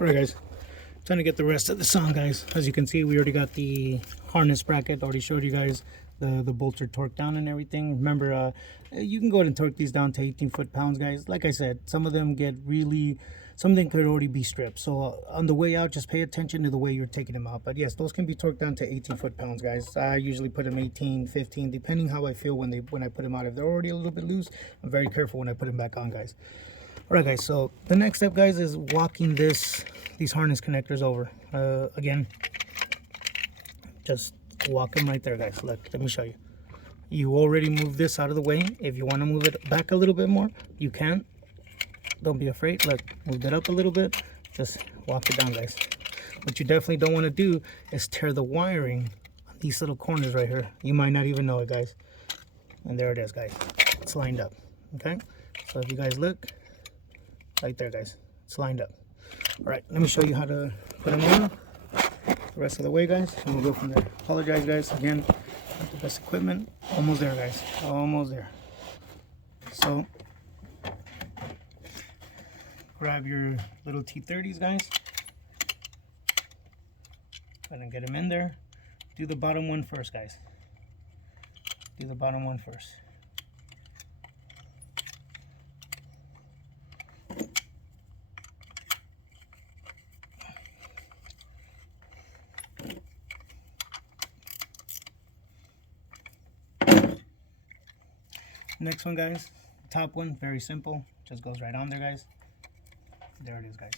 Alright guys, trying to get the rest of this on, guys. As you can see, we already got the harness bracket. Already showed you guys the bolts are torqued down and everything. Remember, you can go ahead and torque these down to 18 foot-pounds, guys. Like I said, some of them get really, some of them could already be stripped. So on the way out, just pay attention to the way you're taking them out. But yes, those can be torqued down to 18 foot-pounds, guys. I usually put them 18, 15, depending how I feel when I put them out. If they're already a little bit loose, I'm very careful when I put them back on, guys. Alright guys, so the next step, guys, is walking these harness connectors over. Again, just walk them right there, guys. Look, let me show you. You already moved this out of the way. If you want to move it back a little bit more, you can. Don't be afraid. Look, moved it up a little bit. Just walk it down, guys. What you definitely don't want to do is tear the wiring on these little corners right here. You might not even know it, guys. And there it is, guys. It's lined up. Okay? So if you guys look, right there, guys, it's lined up. All right, let me show you how to put them on the rest of the way, guys, and we'll go from there. Apologize, guys, again, not the best equipment. Almost there, guys, almost there. So grab your little T30s, guys, and get them in there. Do the bottom one first, guys. Do the bottom one first. Next one, guys, top one, very simple, just goes right on there, guys. There it is, guys.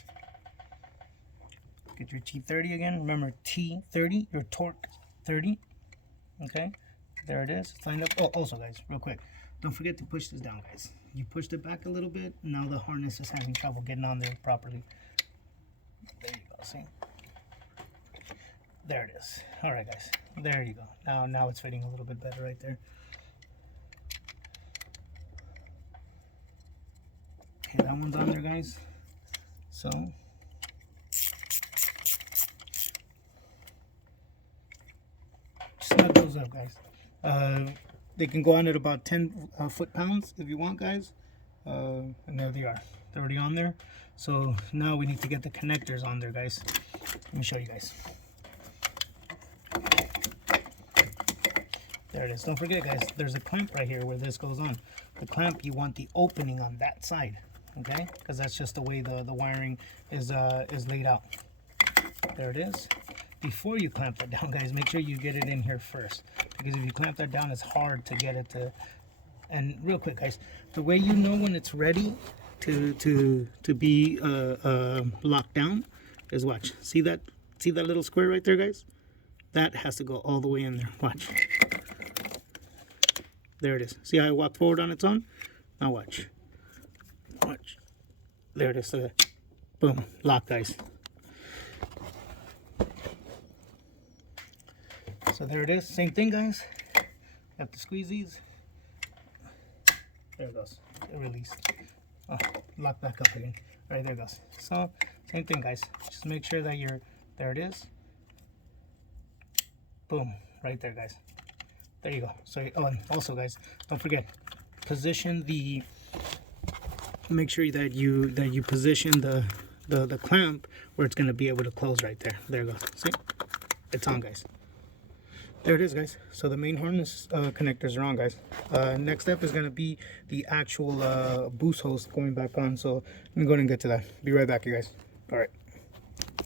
Get your T30 again. Remember, T30, your torque 30. Okay, there it is. It's lined up. Oh, also, guys, real quick, don't forget to push this down, guys. You pushed it back a little bit. Now the harness is having trouble getting on there properly. There you go. See? There it is. All right, guys. There you go. Now it's fitting a little bit better right there. Okay, that one's on there, guys. So snug those up, guys. They can go on at about 10 foot-pounds if you want, guys. And there they are. They're already on there. So now we need to get the connectors on there, guys. Let me show you guys. There it is. Don't forget, guys, there's a clamp right here where this goes on. The clamp, you want the opening on that side. Okay, because that's just the way the wiring is laid out. There it is. Before you clamp that down, guys, make sure you get it in here first, because if you clamp that down, it's hard to get it to. And real quick, guys, the way you know when it's ready to be locked down is, watch. See that little square right there, guys? That has to go all the way in there. Watch. There it is. See how I walk forward on its own? Now watch. Watch. There it is. So boom, lock, guys. So there it is. Same thing, guys. Have to squeeze these. There it goes. It released. Oh, lock back up again. All right, there it goes. So same thing, guys. Just make sure that you're there. It is. Boom, right there, guys. There you go. So oh, and also, guys, don't forget, position the. Make sure that you position the clamp where it's going to be able to close right there. There it goes. See? It's on, guys. There it is, guys. So the main harness connectors are on, guys. Next step is going to be the actual boost hose going back on. So let me go ahead and get to that. Be right back, you guys. All right.